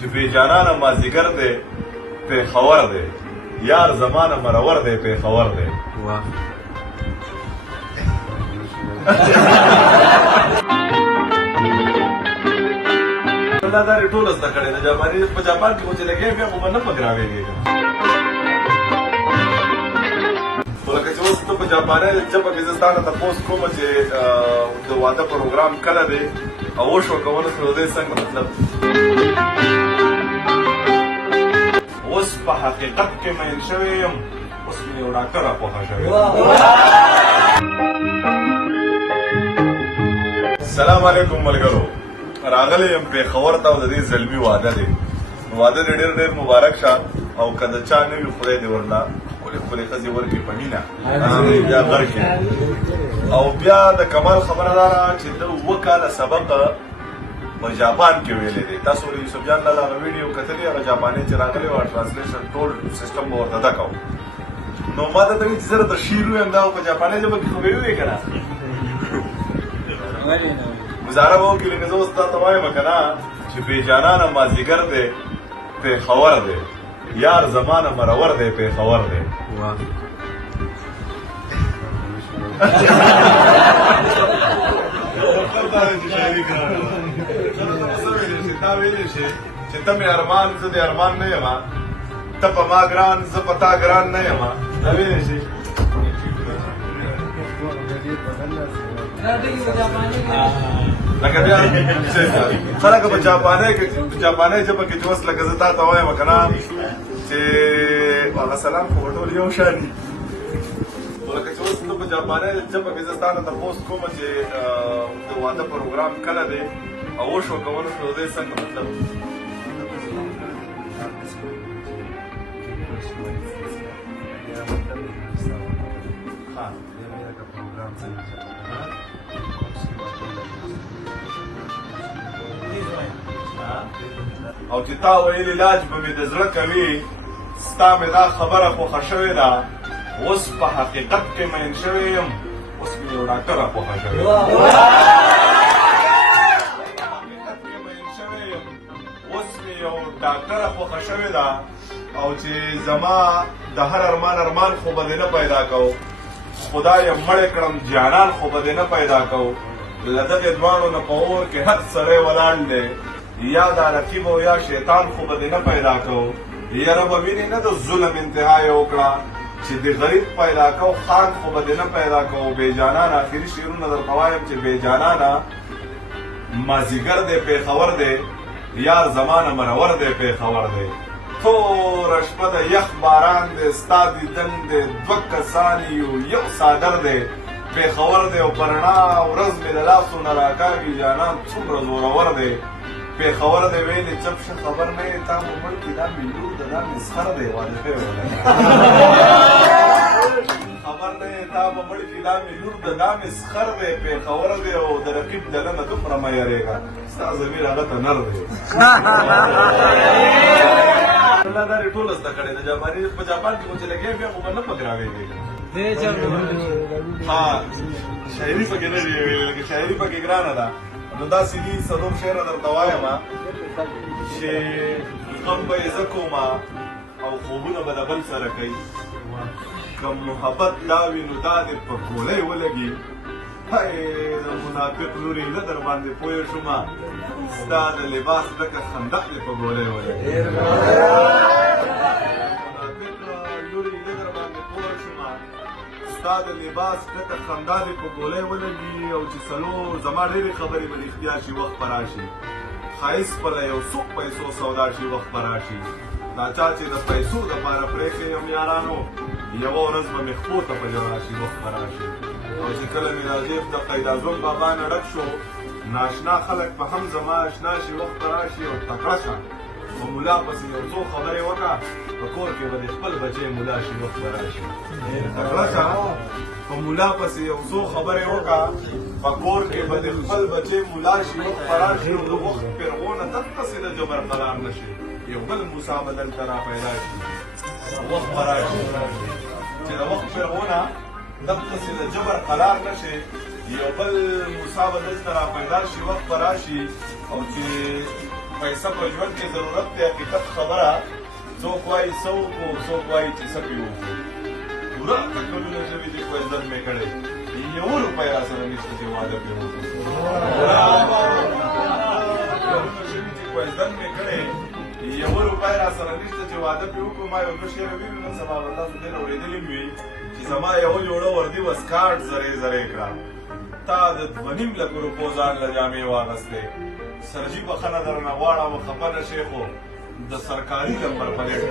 چې بیجانانه مازدیګر دی پېښور دی یار زمانه مرور دی پېښور دی الله دا ټول زده کړی د جاپاني په جاپان کې خو چې لګیا بیا خو به نه پکې راویږي خو لکه چې اوس ته په جاپاني ژبه کې زه ستا نه تپوس کوم چې د واده پروګرام کله دی او وشو کولو سره دی څنګه مطلب اوس په حقیقت کې مین شوی یم اوس مې یو ډاکټر راپوهه شوی السلام علیکم ملګرو راغلی یم پېښور ته او د دې زلمي واده دی نو واده دې ډېر ډېر مبارک شه او که د چا نه وي خدای دې ورله ښکلې ښکلې ښځې ورکړي په مینه بیا غر کړي او بیا د کمال خبره دا ده چې ده 7 کاله سبق په جاپان کې ویلی دی تاسو یوسف جان لاله هغه ویډیو کتلي هغه جاپاني چې راغلی وه ټرانسلیشن ټول سیسټم به ورته زده کوو نو ما ته ته وایي چې زه راته شعر ووایم دا په جاپاني ژبه کې خو به ویې که نه گزاره به وکړي لکه زه اوس تا ته وایم که نه چې بېجانانه مازدیګر دی پېښور دی یار زمانه مرور دی پېښور دی تا ویلی شي چې ته مې ارمان زه د ارمان نه یم ته په ما ګران زه په تا ګران نه یم تا ویلی شي لکه بیا خلک په جاپاني ژبه کې چې اوس لکه زه تا ته وایم که نه چې هغه سلام خو به ټول یو شان دي لکه چې اوس ته په جاپاني ژبه کې زه ستا نه تپوس کوم چې د واده پروګرام کله دی او وشو کولو سره دی څنګه مطلب او چې تا ویلي لاج به مې د زړه کوي ستا مې دا خبره خوښه شوې ده اوس په حقیقت کې مین شوی یم اوس مې یو ډاکټر راپوهه شوی اوس مې یو ډاکټره خوښه شوې ده او چې زما د هر ارمان خو به دې نه پیدا کوو خدای یې مړې کړم جانان خو به دې نه پیدا کوو له دغې دواړو نه په اور کې هر سړی ولاړ دی یا دا رقیب او یا شیطان خو به دې نه پیدا کوو یاره به وینې نه د ظلم انتها یې وکړه چې د غریب پیدا کوو خان خو به دې نه پیدا کوو بېجانانه آخري شعرونه درته وایم چې بېجانانه مازدیګر دی پېښور دی یار زمانه مرور دی پېښور دی توره شپه د یخ باران دی ستا دیدن دی 2 کسان یو یو څادر دی پېښور دی او په رڼا ورځ مې د لاسو نه راکاږي جانان څومره زورور دی پېښور دی ویلې چپ شه خبر نه یې تا مو مړ کړي دا مې لور ده دا مسخر دی واده شوی خبر نه یې تا به مړ کړي دا مې لور ده دا مسخر دی پېښور دی او د رقیب دلنه دومره مه یارېږه ستا ضمیر هغه ته نر دی الله دا دې ټوله زده کړې د جاپاني په جاپان کې خو چې لګیا بیا خو به نه پکې راویږي شاعري پکې نه دی ویلې لکه شاعري پکې ګرانه ده نو داسې دي څلور شعره درته وایم چې غم به یې زه کومه او خوبونه به د بل سره کوي که محبت دا وي نو دا دې په ګولۍ ولګي هی د منافق لورې نه در باندې پوه شومه ستا د لباس ډکه خندق دې په ګولۍ ولګي ستا د لباس ډکه خندا دې په ګولۍ ولګي او چې څلور زما ډېرې خبرې به رښتیا شي وخت به راشي ښایست به له یو څو پیسو سودا شي وخت به راشي دا چا چې د پیسو دپاره پرېښی یم یارانو یوه ورځ به مې خپو ته په ژړا شي وخت به راشي او چې کله مې راجیب د قیداعظم بابا نه ډک شو ناشنا خلک به هم زما اشنا شي وخت به راشي او تکړه شه په ملا پسې یو څو خبرې وکړه په کور کې به د خپل بچی ملا شي وخت به راشي تکړه شه په ملا پسې یو څو خبرې وکړه په کور کې به د خپل بچی ملا شي وخت به راشي او د وخت پرغونه دقسې د جبر قرار نه شي یو بل موسی به دلته را پیدا شي وخت به راشي چې د وخت پرغونه دقسې د جبر قرار نه شي یو بل موسی به دلته را پیدا شي وخت به راشي او چې پیسه په ژوند کې ضرورت دی حقیقت خبره څوک وایي څه وکړو څوک وایي چې څه پې وکړو پوره تکلونه شوي دي خو عزت مې کړی 1 روپۍ را سره نشته چې واده پې وکړو خو عزت مې کړی 1 روپۍ را سره نشته چې واده پې وکړو ما یو 2 شعره ویلو نن سبا به تاسو ډېر اورېدلي مې وي چې زما یوه جوړه وردي و سکاټ زرې زرې کړه تا د 2.5 لکو روپو ځان له جامې واغستې سرجي بخښنه درنه غواړم خفه نه شې خو د سرکاري نمبر پلیټ